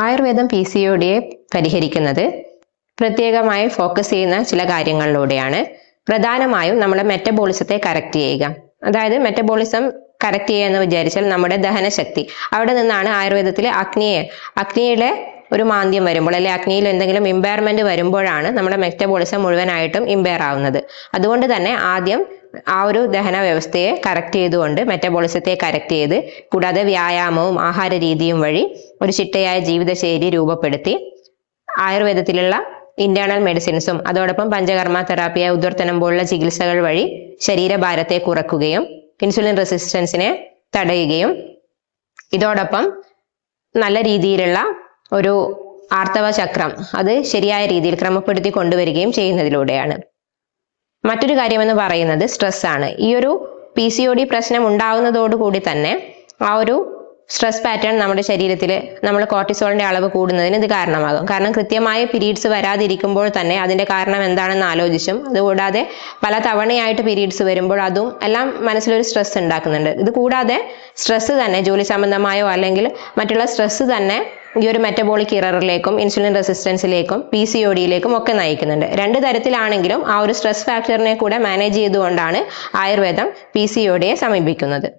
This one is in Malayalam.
ആയുർവേദം PCODയെ പരിഹരിക്കുന്നത് പ്രത്യേകമായി ഫോക്കസ് ചെയ്യുന്ന ചില കാര്യങ്ങളിലൂടെയാണ്. പ്രധാനമായും നമ്മുടെ മെറ്റബോളിസത്തെ കറക്റ്റ് ചെയ്യുക. അതായത് മെറ്റബോളിസം കറക്റ്റ് ചെയ്യുക എന്ന് വിചാരിച്ചാൽ നമ്മുടെ ദഹനശക്തി, അവിടെ നിന്നാണ് ആയുർവേദത്തിൽ അഗ്നിയുടെ ഒരു മാന്ദ്യം വരുമ്പോൾ അല്ലെങ്കിൽ അഗ്നിയിൽ എന്തെങ്കിലും ഇമ്പയർമെന്റ് വരുമ്പോഴാണ് നമ്മുടെ മെറ്റബോളിസം മുഴുവനായിട്ടും ഇമ്പയർ ആവുന്നത്. അതുകൊണ്ട് തന്നെ ആദ്യം ആ ഒരു ദഹന വ്യവസ്ഥയെ കറക്റ്റ് ചെയ്തുകൊണ്ട് മെറ്റബോളിസത്തെ കറക്റ്റ് ചെയ്ത്, കൂടാതെ വ്യായാമവും ആഹാര രീതിയും വഴി ഒരു ചിട്ടയായ ജീവിതശൈലി രൂപപ്പെടുത്തി ആയുർവേദത്തിലുള്ള ഇന്റേണൽ മെഡിസിൻസും അതോടൊപ്പം പഞ്ചകർമ്മ തെറാപ്പിയ ഉദ്വർത്തനം പോലുള്ള ചികിത്സകൾ വഴി ശരീരഭാരത്തെ കുറക്കുകയും ഇൻസുലിൻ റെസിസ്റ്റൻസിനെ തടയുകയും ഇതോടൊപ്പം നല്ല രീതിയിലുള്ള ഒരു ആർത്തവ ചക്രം അത് ശരിയായ രീതിയിൽ ക്രമപ്പെടുത്തി കൊണ്ടുവരികയും ചെയ്യുന്നതിലൂടെയാണ്. മറ്റൊരു കാര്യമെന്ന് പറയുന്നത് സ്ട്രെസ് ആണ്. ഈ ഒരു PCOD പ്രശ്നം ഉണ്ടാവുന്നതോടുകൂടി തന്നെ ആ ഒരു സ്ട്രെസ് പാറ്റേൺ നമ്മുടെ ശരീരത്തിൽ നമ്മൾ കോർട്ടിസോളിന്റെ അളവ് കൂടുന്നതിന് ഇത് കാരണമാകും. കാരണം കൃത്യമായ പീരീഡ്സ് വരാതിരിക്കുമ്പോൾ തന്നെ അതിന്റെ കാരണം എന്താണെന്ന് ആലോചിച്ചും, അതുകൂടാതെ പല തവണയായിട്ട് പീരീഡ്സ് വരുമ്പോൾ അതും എല്ലാം മനസ്സിലൊരു സ്ട്രെസ് ഉണ്ടാക്കുന്നുണ്ട്. ഇത് കൂടാതെ സ്ട്രെസ് തന്നെ ജോലി സംബന്ധമായോ അല്ലെങ്കിൽ മറ്റുള്ള സ്ട്രെസ് തന്നെ ഈ ഒരു മെറ്റബോളിക് ഇററിലേക്കും ഇൻസുലിൻ റെസിസ്റ്റൻസിലേക്കും PCODയിലേക്കും ഒക്കെ നയിക്കുന്നുണ്ട്. രണ്ട് തരത്തിലാണെങ്കിലും ആ ഒരു സ്ട്രെസ് ഫാക്ടറിനെ കൂടെ മാനേജ് ചെയ്തുകൊണ്ടാണ് ആയുർവേദം PCODയെ സമീപിക്കുന്നത്.